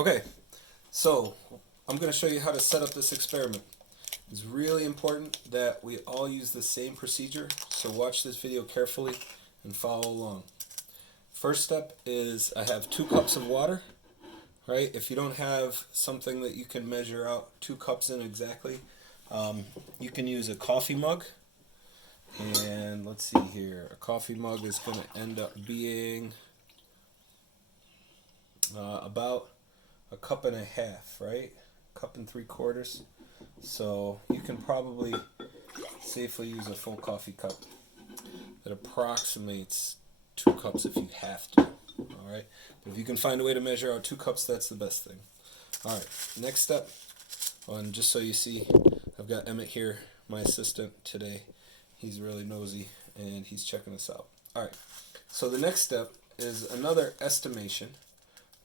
Okay, so I'm going to show you how to set up this experiment. It's really important that we all use the same procedure, so watch this video carefully and follow along. First step is I have 2 cups of water, right? If you don't have something that you can measure out 2 cups in exactly, you can use a coffee mug. And let's see here, a coffee mug is going to end up being about a cup and a half, right? Cup and 3/4. So you can probably safely use a full coffee cup that approximates 2 cups if you have to. All right, but if you can find a way to measure out 2 cups, that's the best thing. All right, next step, and just so you see, I've got Emmett here, my assistant today. He's really nosy and he's checking us out. All right, so the next step is another estimation,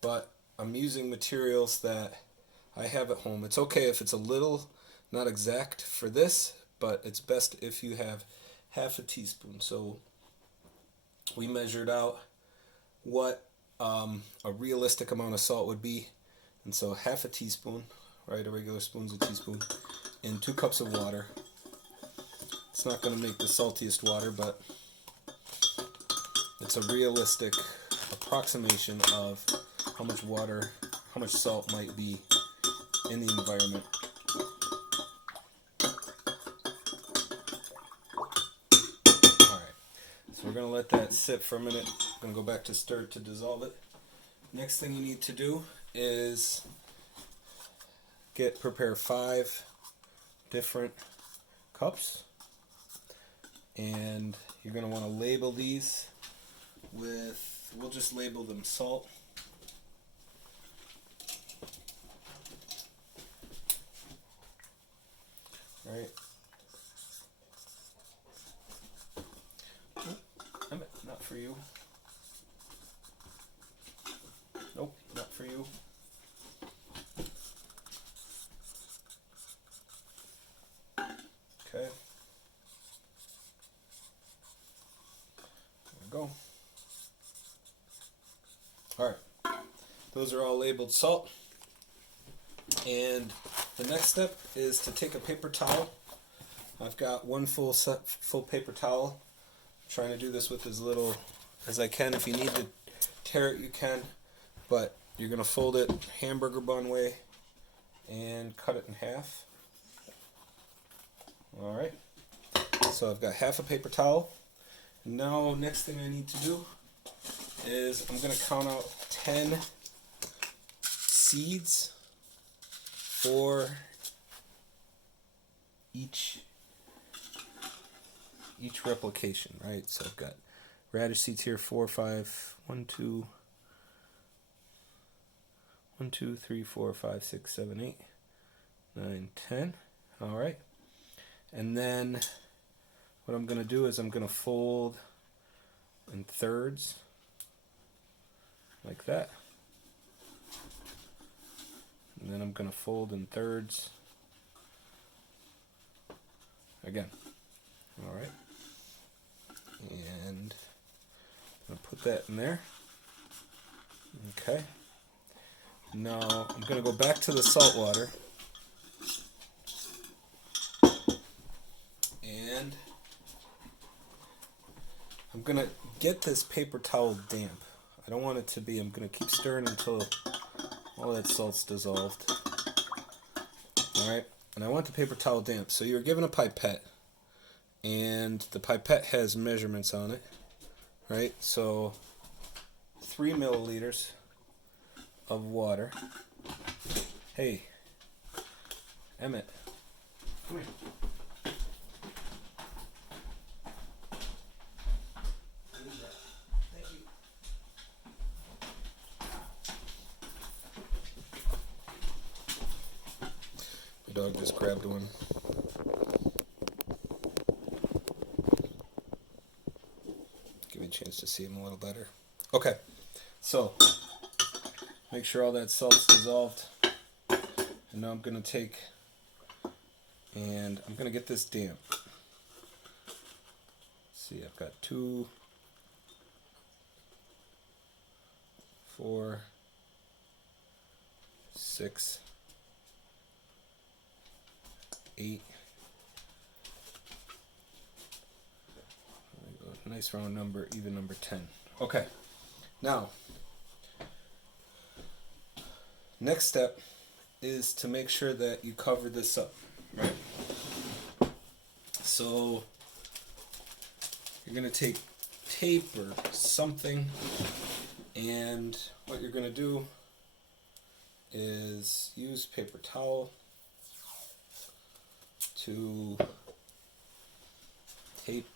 but I'm using materials that I have at home. It's okay if it's a little not exact for this, but it's best if you have half a teaspoon. So we measured out what a realistic amount of salt would be, and so half a teaspoon, right, a regular spoon's a teaspoon, in 2 cups of water. It's not going to make the saltiest water, but it's a realistic approximation of how much water, how much salt might be in the environment. Alright, so we're going to let that sit for a minute. I'm going to go back to stir it to dissolve it. Next thing you need to do is prepare 5 different cups, and you're going to want to label these with, we'll just label them salt. Right. Emmett, not for you. Nope, not for you. Okay. There we go. Alright. Those are all labeled salt. And the next step is to take a paper towel. I've got 1 full paper towel. I'm trying to do this with as little as I can. If you need to tear it, you can. But you're going to fold it hamburger bun way and cut it in half. Alright. So I've got half a paper towel. Now, next thing I need to do is I'm going to count out 10 seeds for each replication, right? So I've got radish seeds here, 4, 5, 1, 2, 3, 4, 5, 6, 7, 8, 9, 10. All right. And then what I'm going to do is I'm going to fold in thirds like that. And then I'm going to fold in thirds again. All right. And I'm going to put that in there. Okay. Now I'm going to go back to the salt water. And I'm going to get this paper towel damp. I don't want it to be, I'm going to keep stirring until all that salt's dissolved. Alright, and I want the paper towel damp. So you're given a pipette, and the pipette has measurements on it. Right, so 3 milliliters of water. Hey, Emmett, come here. Dog just grabbed one. Give me a chance to see him a little better. Okay, so make sure all that salt's dissolved. And now I'm going to take, and I'm going to get this damp. Let's see, I've got 2, 4, 6, 8. Nice round number, even number 10. Okay, now, next step is to make sure that you cover this up, right? So, you're going to take tape or something, and what you're going to do is use paper towel to tape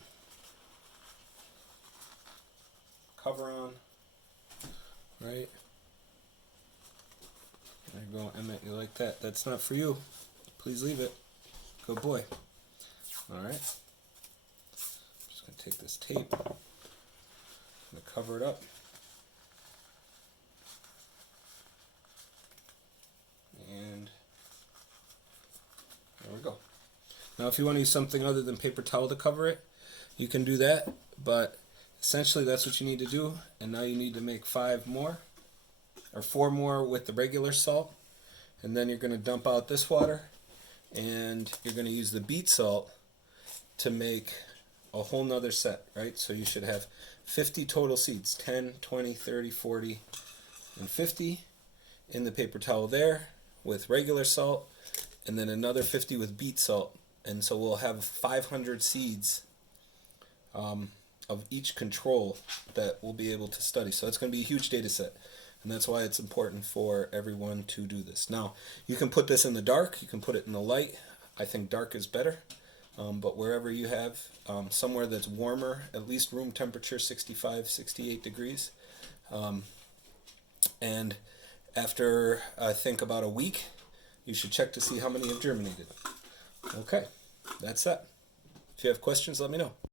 cover on, right? There you go, Emmett, you like that? That's not for you. Please leave it. Good boy. Alright. Just going to take this tape, I'm going to cover it up. And there we go. Now if you want to use something other than paper towel to cover it, you can do that, but essentially that's what you need to do. And now you need to make 5 more, or 4 more with the regular salt, and then you're going to dump out this water, and you're going to use the beet salt to make a whole nother set, right? So you should have 50 total seeds, 10, 20, 30, 40, and 50 in the paper towel there with regular salt, and then another 50 with beet salt. And so we'll have 500 seeds of each control that we'll be able to study. So it's going to be a huge data set, and that's why it's important for everyone to do this. Now, you can put this in the dark, you can put it in the light. I think dark is better, but wherever you have somewhere that's warmer, at least room temperature, 65, 68 degrees. And after, I think, about a week, you should check to see how many have germinated. Okay, that's that. If you have questions, let me know.